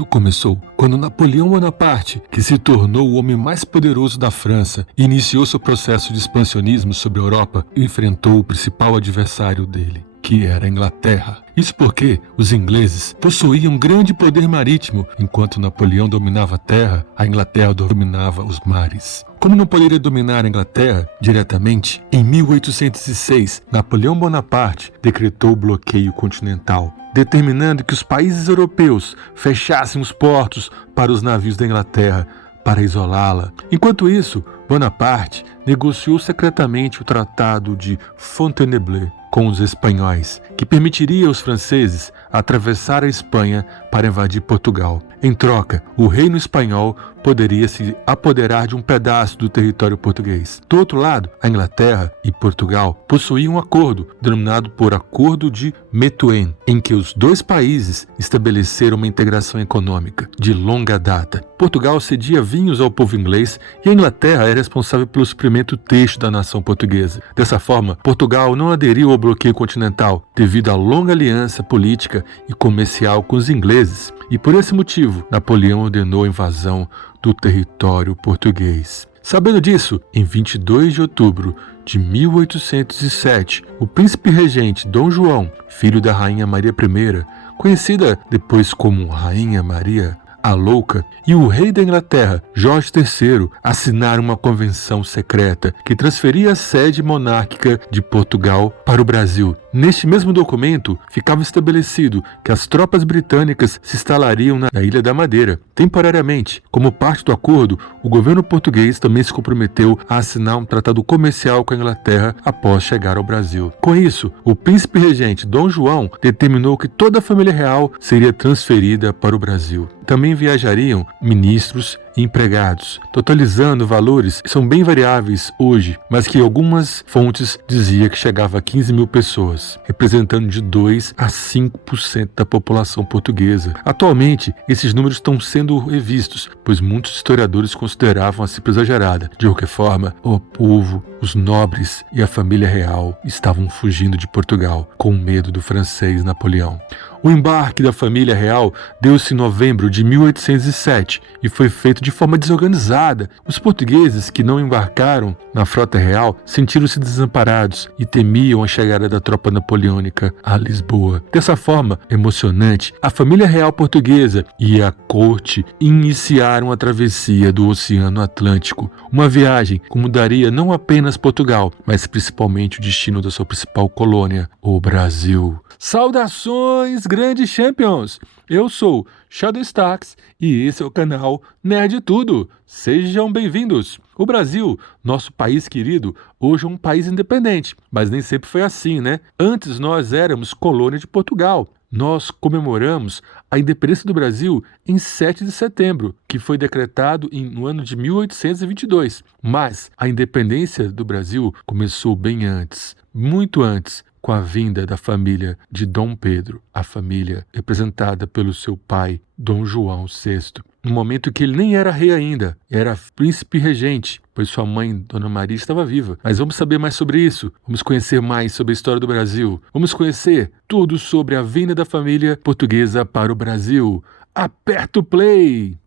Tudo começou quando Napoleão Bonaparte, que se tornou o homem mais poderoso da França e iniciou seu processo de expansionismo sobre a Europa, enfrentou o principal adversário dele, que era a Inglaterra. Isso porque os ingleses possuíam grande poder marítimo, enquanto Napoleão dominava a terra, a Inglaterra dominava os mares. Como não poderia dominar a Inglaterra diretamente, em 1806, Napoleão Bonaparte decretou o bloqueio continental, determinando que os países europeus fechassem os portos para os navios da Inglaterra para isolá-la. Enquanto isso, Bonaparte negociou secretamente o Tratado de Fontainebleau com os espanhóis, que permitiria aos franceses atravessar a Espanha para invadir Portugal. Em troca, o reino espanhol poderia se apoderar de um pedaço do território português. Do outro lado, a Inglaterra e Portugal possuíam um acordo, denominado por Acordo de Methuen, em que os dois países estabeleceram uma integração econômica de longa data. Portugal cedia vinhos ao povo inglês e a Inglaterra era responsável pelo suprimento têxtil da nação portuguesa. Dessa forma, Portugal não aderiu ao bloqueio continental devido à longa aliança política e comercial com os ingleses, e por esse motivo, Napoleão ordenou a invasão do território português. Sabendo disso, em 22 de outubro de 1807, o príncipe regente Dom João, filho da rainha Maria I, conhecida depois como Rainha Maria a Louca, e o rei da Inglaterra, Jorge III, assinaram uma convenção secreta que transferia a sede monárquica de Portugal para o Brasil. Neste mesmo documento, ficava estabelecido que as tropas britânicas se instalariam na Ilha da Madeira, temporariamente. Como parte do acordo, o governo português também se comprometeu a assinar um tratado comercial com a Inglaterra após chegar ao Brasil. Com isso, o príncipe regente Dom João determinou que toda a família real seria transferida para o Brasil. Também viajariam ministros e empregados, totalizando valores que são bem variáveis hoje, mas que algumas fontes diziam que chegava a 15 mil pessoas, representando de 2 a 5% da população portuguesa. Atualmente, esses números estão sendo revistos, pois muitos historiadores consideravam a cifra exagerada. De qualquer forma, o povo, os nobres e a família real estavam fugindo de Portugal, com medo do francês Napoleão. O embarque da família real deu-se em novembro de 1807 e foi feito de forma desorganizada. Os portugueses que não embarcaram na frota real sentiram-se desamparados e temiam a chegada da tropa napoleônica a Lisboa. Dessa forma emocionante, a família real portuguesa e a corte iniciaram a travessia do Oceano Atlântico, uma viagem que mudaria não apenas Portugal, mas principalmente o destino da sua principal colônia, o Brasil. Saudações, grandes champions! Eu sou Shadow Stacks e esse é o canal Nerd Tudo. Sejam bem-vindos! O Brasil, nosso país querido, hoje é um país independente, mas nem sempre foi assim, né? Antes nós éramos colônia de Portugal. Nós comemoramos a independência do Brasil em 7 de setembro, que foi decretado no ano de 1822. Mas a independência do Brasil começou bem antes, muito antes, com a vinda da família de Dom Pedro, a família representada pelo seu pai, Dom João VI. No momento que ele nem era rei ainda, era príncipe regente, pois sua mãe, Dona Maria, estava viva. Mas vamos saber mais sobre isso, vamos conhecer mais sobre a história do Brasil, vamos conhecer tudo sobre a vinda da família portuguesa para o Brasil. Aperta o play!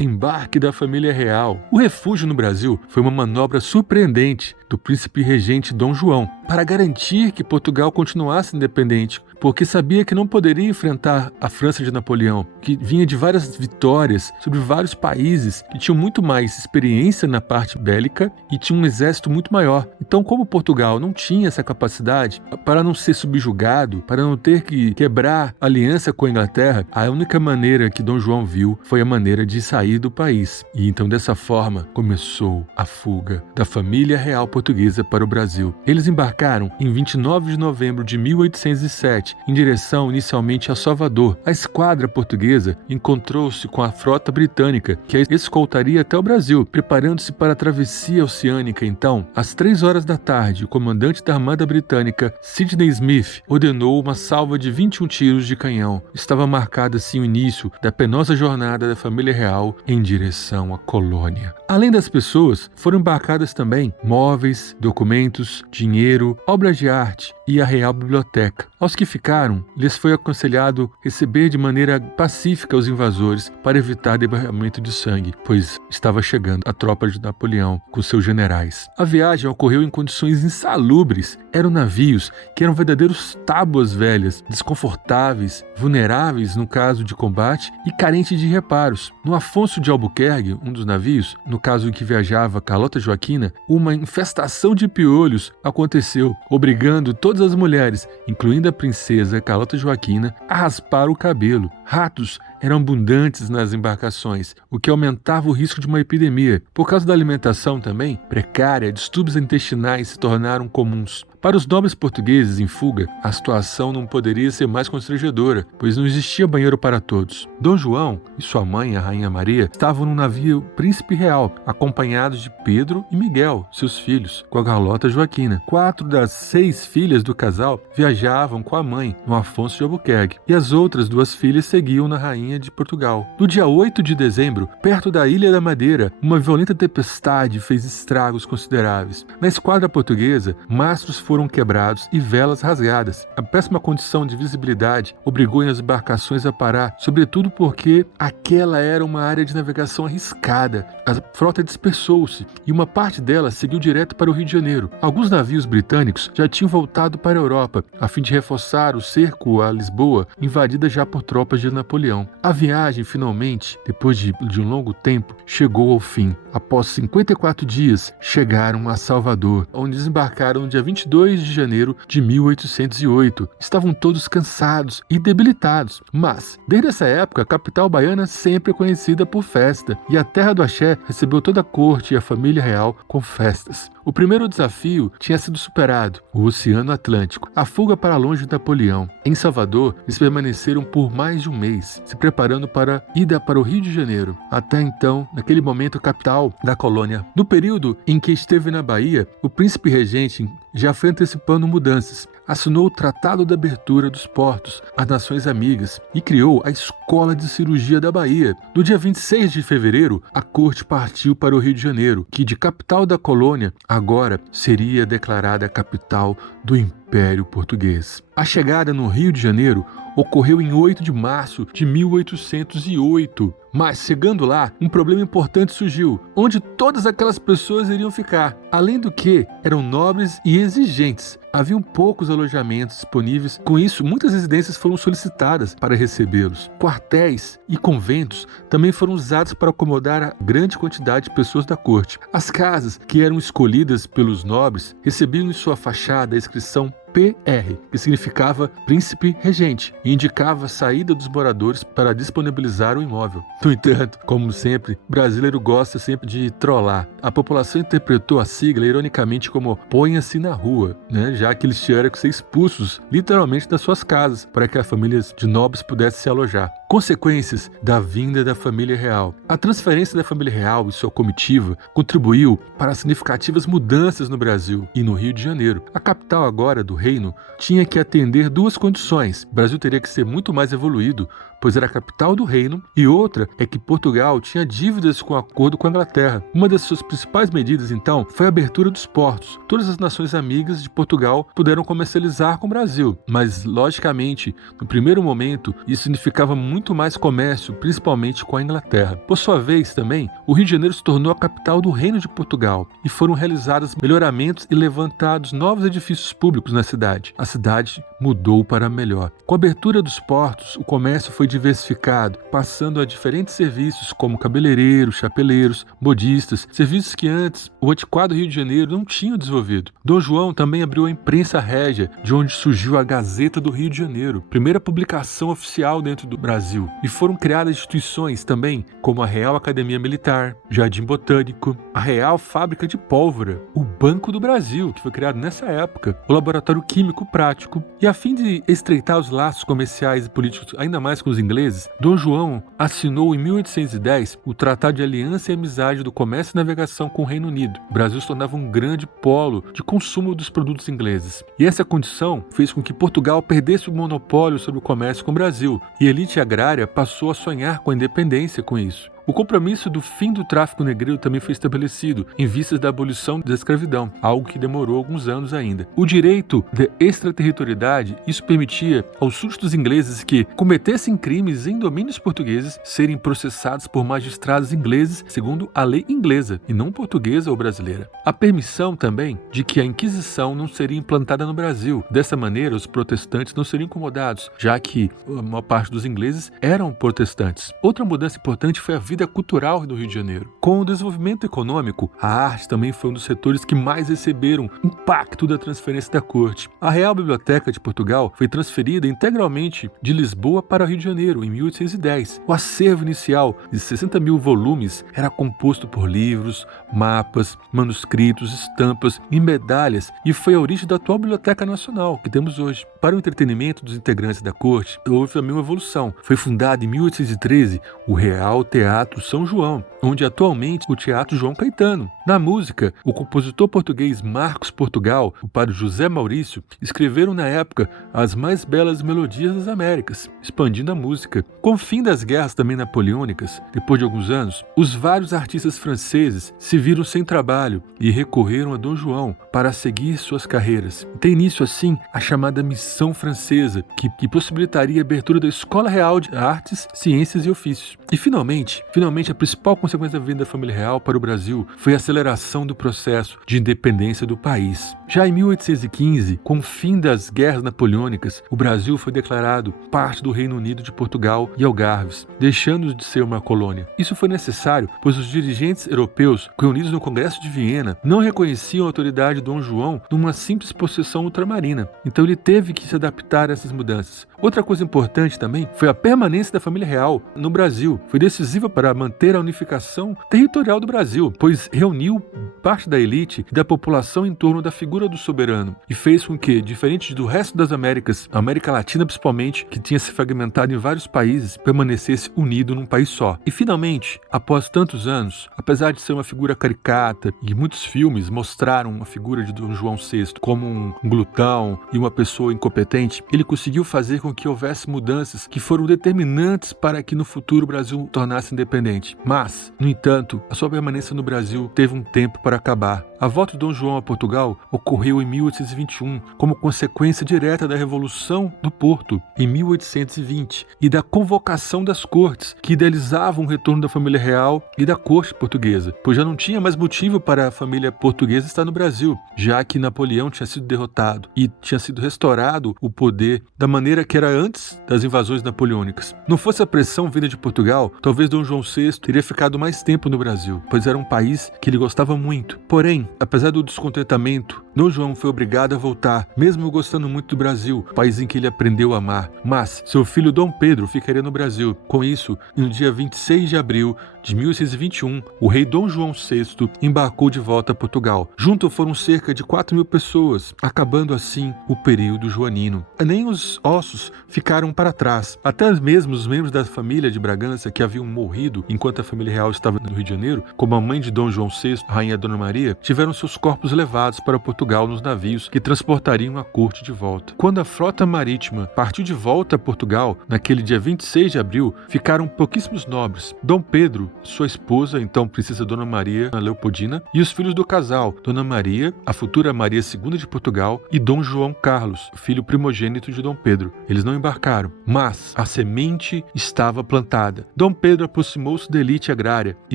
Embarque da família real. O refúgio no Brasil foi uma manobra surpreendente do príncipe regente Dom João para garantir que Portugal continuasse independente, porque sabia que não poderia enfrentar a França de Napoleão, que vinha de várias vitórias sobre vários países que tinham muito mais experiência na parte bélica e tinham um exército muito maior. Então, como Portugal não tinha essa capacidade, para não ser subjugado, para não ter que quebrar aliança com a Inglaterra, a única maneira que Dom João viu foi a maneira de sair do país. E então, dessa forma, começou a fuga da família real portuguesa para o Brasil. Eles embarcaram em 29 de novembro de 1807, em direção inicialmente a Salvador. A esquadra portuguesa encontrou-se com a frota britânica, que a escoltaria até o Brasil, preparando-se para a travessia oceânica. Então, às 3 horas da tarde, o comandante da Armada Britânica, Sidney Smith, ordenou uma salva de 21 tiros de canhão. Estava marcado assim o início da penosa jornada da família real em direção à colônia. Além das pessoas, foram embarcadas também móveis, documentos, dinheiro, obras de arte e a Real Biblioteca. Aos que ficaram, lhes foi aconselhado receber de maneira pacífica os invasores para evitar derramamento de sangue, pois estava chegando a tropa de Napoleão com seus generais. A viagem ocorreu em condições insalubres. Eram navios que eram verdadeiros tábuas velhas, desconfortáveis, vulneráveis no caso de combate e carentes de reparos. No Afonso de Albuquerque, um dos navios, no caso em que viajava Carlota Joaquina, uma infestação de piolhos aconteceu, obrigando todas as mulheres, incluindo a princesa Carlota Joaquina, a raspar o cabelo. Ratos eram abundantes nas embarcações, o que aumentava o risco de uma epidemia. Por causa da alimentação também precária, distúrbios intestinais se tornaram comuns. Para os nobres portugueses em fuga, a situação não poderia ser mais constrangedora, pois não existia banheiro para todos. Dom João e sua mãe, a Rainha Maria, estavam no navio Príncipe Real, acompanhados de Pedro e Miguel, seus filhos, com a Carlota Joaquina. 4 das 6 filhas do casal viajavam com a mãe, no Afonso de Albuquerque, e as outras 2 filhas seguiam na Rainha de Portugal. No dia 8 de dezembro, perto da Ilha da Madeira, uma violenta tempestade fez estragos consideráveis. Na esquadra portuguesa, mastros foram quebrados e velas rasgadas. A péssima condição de visibilidade obrigou as embarcações a parar, sobretudo porque aquela era uma área de navegação arriscada. A frota dispersou-se e uma parte dela seguiu direto para o Rio de Janeiro. Alguns navios britânicos já tinham voltado para a Europa, a fim de reforçar o cerco a Lisboa, invadida já por tropas de Napoleão. A viagem, finalmente, depois de um longo tempo, chegou ao fim. Após 54 dias, chegaram a Salvador, onde desembarcaram no dia 22 de janeiro de 1808. Estavam todos cansados e debilitados, mas, desde essa época, a capital baiana sempre é conhecida por festa, e a terra do axé recebeu toda a corte e a família real com festas. O primeiro desafio tinha sido superado, o Oceano Atlântico, a fuga para longe de Napoleão. Em Salvador, eles permaneceram por mais de um mês, se preparando para a ida para o Rio de Janeiro, até então, naquele momento, capital da colônia. No período em que esteve na Bahia, o príncipe regente já foi antecipando mudanças. Assinou o Tratado de Abertura dos Portos às Nações Amigas e criou a Escola de Cirurgia da Bahia. No dia 26 de fevereiro, a corte partiu para o Rio de Janeiro, que de capital da colônia agora seria declarada a capital do Império Português. A chegada no Rio de Janeiro ocorreu em 8 de março de 1808. Mas, chegando lá, um problema importante surgiu, onde todas aquelas pessoas iriam ficar. Além do que, eram nobres e exigentes. Haviam poucos alojamentos disponíveis. Com isso, muitas residências foram solicitadas para recebê-los. Quartéis e conventos também foram usados para acomodar a grande quantidade de pessoas da corte. As casas que eram escolhidas pelos nobres recebiam em sua fachada a inscrição PR, que significava Príncipe Regente, e indicava a saída dos moradores para disponibilizar o imóvel. No entanto, como sempre, o brasileiro gosta sempre de trollar. A população interpretou a sigla ironicamente como "ponha-se na rua", já que eles tiveram que ser expulsos literalmente das suas casas para que as famílias de nobres pudessem se alojar. Consequências da vinda da família real. A transferência da família real e sua comitiva contribuiu para significativas mudanças no Brasil e no Rio de Janeiro. A capital agora do reino tinha que atender 2 condições. O Brasil teria que ser muito mais evoluído, pois era a capital do reino, e outra é que Portugal tinha dívidas com o acordo com a Inglaterra. Uma das suas principais medidas, então, foi a abertura dos portos. Todas as nações amigas de Portugal puderam comercializar com o Brasil, mas, logicamente, no primeiro momento, isso significava muito mais comércio, principalmente com a Inglaterra. Por sua vez, também, o Rio de Janeiro se tornou a capital do Reino de Portugal, e foram realizados melhoramentos e levantados novos edifícios públicos na cidade. A cidade mudou para melhor. Com a abertura dos portos, o comércio foi diversificado, passando a diferentes serviços como cabeleireiros, chapeleiros, modistas, serviços que antes o antiquado Rio de Janeiro não tinha desenvolvido. Dom João também abriu a imprensa régia, de onde surgiu a Gazeta do Rio de Janeiro, primeira publicação oficial dentro do Brasil, e foram criadas instituições também, como a Real Academia Militar, Jardim Botânico, a Real Fábrica de Pólvora, o Banco do Brasil, que foi criado nessa época, o Laboratório Químico Prático, e a fim de estreitar os laços comerciais e políticos ainda mais com os ingleses, Dom João assinou em 1810 o Tratado de Aliança e Amizade do Comércio e Navegação com o Reino Unido. O Brasil se tornava um grande polo de consumo dos produtos ingleses. E essa condição fez com que Portugal perdesse o monopólio sobre o comércio com o Brasil, e a elite agrária passou a sonhar com a independência com isso. O compromisso do fim do tráfico negreiro também foi estabelecido, em vistas da abolição da escravidão, algo que demorou alguns anos ainda. O direito de extraterritorialidade, isso permitia aos súditos ingleses que cometessem crimes em domínios portugueses serem processados por magistrados ingleses segundo a lei inglesa, e não portuguesa ou brasileira. A permissão também de que a Inquisição não seria implantada no Brasil. Dessa maneira, os protestantes não seriam incomodados, já que a maior parte dos ingleses eram protestantes. Outra mudança importante foi a vida cultural do Rio de Janeiro. Com o desenvolvimento econômico, a arte também foi um dos setores que mais receberam impacto da transferência da corte. A Real Biblioteca de Portugal foi transferida integralmente de Lisboa para o Rio de Janeiro em 1810. O acervo inicial de 60 mil volumes era composto por livros, mapas, manuscritos, estampas e medalhas, e foi a origem da atual Biblioteca Nacional que temos hoje. Para o entretenimento dos integrantes da corte, houve também uma evolução. Foi fundado em 1813 o Real Teatro São João, onde atualmente o Teatro João Caetano. Na música, o compositor português Marcos Portugal, o padre José Maurício, escreveram na época as mais belas melodias das Américas, expandindo a música. Com o fim das guerras também napoleônicas, depois de alguns anos, os vários artistas franceses se viram sem trabalho e recorreram a Dom João para seguir suas carreiras. Tem início assim a chamada Missão Francesa, que possibilitaria a abertura da Escola Real de Artes, Ciências e Ofícios. E finalmente, a principal consequência da vinda da família real para o Brasil foi a aceleração do processo de independência do país. Já em 1815, com o fim das guerras napoleônicas, o Brasil foi declarado parte do Reino Unido de Portugal e Algarves, deixando de ser uma colônia. Isso foi necessário, pois os dirigentes europeus, reunidos no Congresso de Viena, não reconheciam a autoridade de Dom João numa simples possessão ultramarina. Então ele teve que se adaptar a essas mudanças. Outra coisa importante também foi a permanência da família real no Brasil. Foi decisiva para manter a unificação territorial do Brasil, pois reuniu parte da elite e da população em torno da figura do soberano e fez com que, diferente do resto das Américas, a América Latina principalmente, que tinha se fragmentado em vários países, permanecesse unido num país só. E finalmente, após tantos anos, apesar de ser uma figura caricata e muitos filmes mostraram a figura de Dom João VI como um glutão e uma pessoa incompetente, ele conseguiu fazer com que houvesse mudanças que foram determinantes para que no futuro o Brasil tornasse independente. Mas, no entanto, a sua permanência no Brasil teve um tempo para acabar. A volta de Dom João a Portugal ocorreu em 1821, como consequência direta da Revolução do Porto, em 1820, e da convocação das cortes, que idealizavam o retorno da família real e da corte portuguesa, pois já não tinha mais motivo para a família portuguesa estar no Brasil, já que Napoleão tinha sido derrotado e tinha sido restaurado o poder da maneira que era antes das invasões napoleônicas. Não fosse a pressão vinda de Portugal, talvez Dom João VI teria ficado mais tempo no Brasil, pois era um país que ele gostava muito. Porém, apesar do descontentamento, Dom João foi obrigado a voltar, mesmo gostando muito do Brasil, país em que ele aprendeu a amar. Mas seu filho Dom Pedro ficaria no Brasil. Com isso, no dia 26 de abril de 1821, o rei Dom João VI embarcou de volta a Portugal. Junto foram cerca de 4.000 pessoas, acabando assim o período joanino. Nem os ossos ficaram para trás. Até mesmo os membros da família de Bragança que haviam morrido enquanto a família real estava no Rio de Janeiro, como a mãe de Dom João VI, a rainha Dona Maria, tiveram seus corpos levados para Portugal nos navios que transportariam a corte de volta. Quando a frota marítima partiu de volta a Portugal, naquele dia 26 de abril, ficaram pouquíssimos nobres. Dom Pedro, sua esposa, então princesa Dona Maria Leopoldina, e os filhos do casal, Dona Maria, a futura Maria II de Portugal, e Dom João Carlos, filho primogênito de Dom Pedro. Eles não embarcaram, mas a semente estava plantada. Dom Pedro aproximou-se da elite agrária e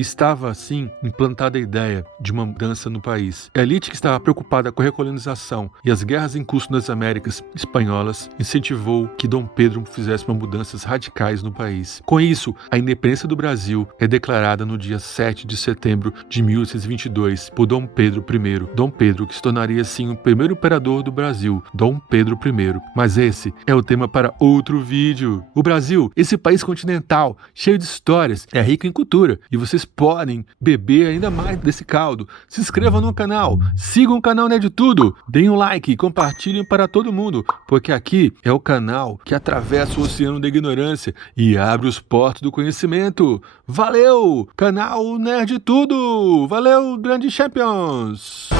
estava, assim, implantada a ideia de uma mudança no país. A elite que estava preocupada com a recolonização e as guerras em curso nas Américas espanholas incentivou que Dom Pedro fizesse mudanças radicais no país. Com isso, a independência do Brasil é declarada no dia 7 de setembro de 1822 por Dom Pedro I. Dom Pedro, que se tornaria assim o primeiro imperador do Brasil, Dom Pedro I. Mas esse é o tema para outro vídeo. O Brasil, esse país continental, cheio de histórias, é rico em cultura e vocês podem beber ainda mais desse caldo. Se inscrevam no canal, sigam o canal Nerd Tudo, deem um like e compartilhem para todo mundo, porque aqui é o canal que atravessa o oceano da ignorância e abre os portos do conhecimento. Valeu, canal Nerd Tudo! Valeu, grandes champions!